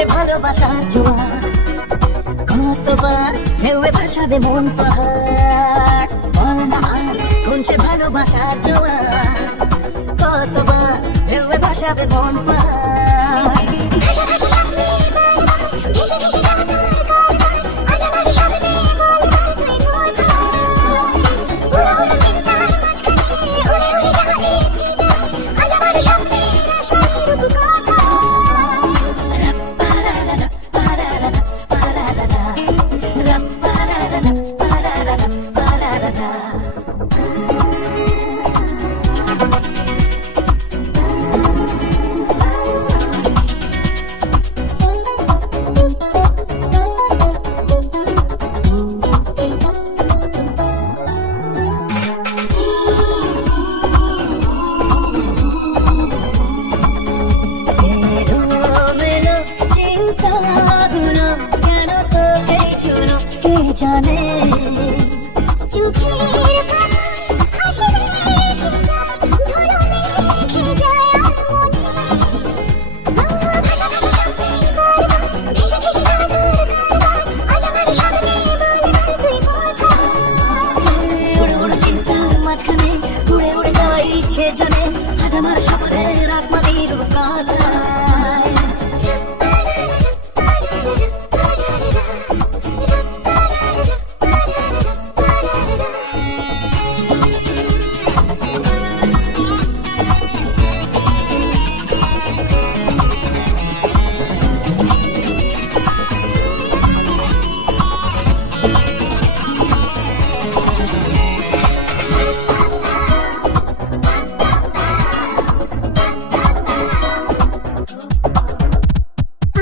সে ভালোবাসার জোয়ার, কতবার ঢেউয়ে ভাসাবে মন পাহাড়। বল না আর কোন সে ভালোবাসার জোয়ার, কতবার ঢেউয়ে ভাসাবে মন পাহাড়। ভাষা ভাষা স্বপ্নে বারবার ভেসে ভেসে যাওয়া তোর কারবার, আজ আমার স্বপ্নে বলবার তুই কোথায়। উড়ো উড়ো চিন্তার মাঝখানে উড়ে উড়ে যাওয়া ইচ্ছে যায়, আজ আমার স্বপ্নের আসমানের রূপ কোথায়। এলোমেলো চিন্তাগুলো কেন তোকে ছুঁলো কে জানে। চোখের পাতায় হাসি রেখে যায়, ধুলো মেখে যায় আর মনে। ভাষা ভাষা স্বপ্নে বারবার ভেসে ভেসে যাওয়া তোর কারবার, আজ আমার স্বপ্নে বলবার তুই কোথায়। উড়ো উড়ো চিন্তার মাঝখানে উড়ে উড়ে যাওয়ার ইচ্ছে জানে, আজ আমার স্বপ্নের আসমানের কোথায়।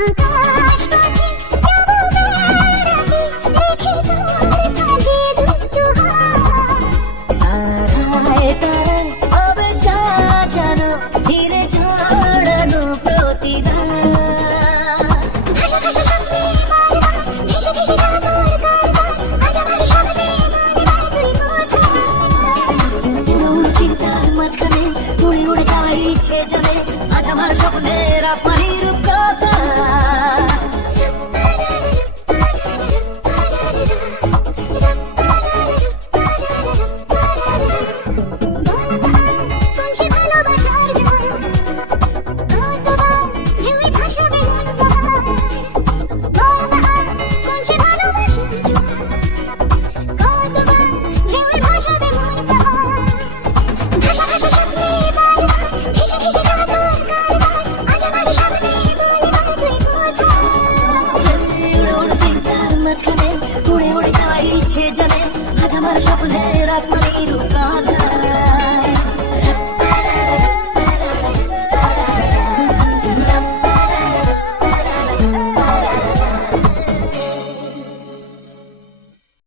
আকাশ পাখি যাবো বেড়াতে, রেখে তোর কাঁধে দুটো হাত। তারায় তারায় হবে সাজানো ধীরে ঝরানো প্রতিরাত। ভাষা ভাষা স্বপ্নে বারবার ভেসে ভেসে যাওয়া তোর কারবার, আজ আমার স্বপ্নে বলবার তুই কোথায়। উড়ো উড়ো চিন্তার মাঝখানে উড়ে উড়ে যাওয়ার ইচ্ছে জানে, আজ আমার স্বপ্নের আসমানের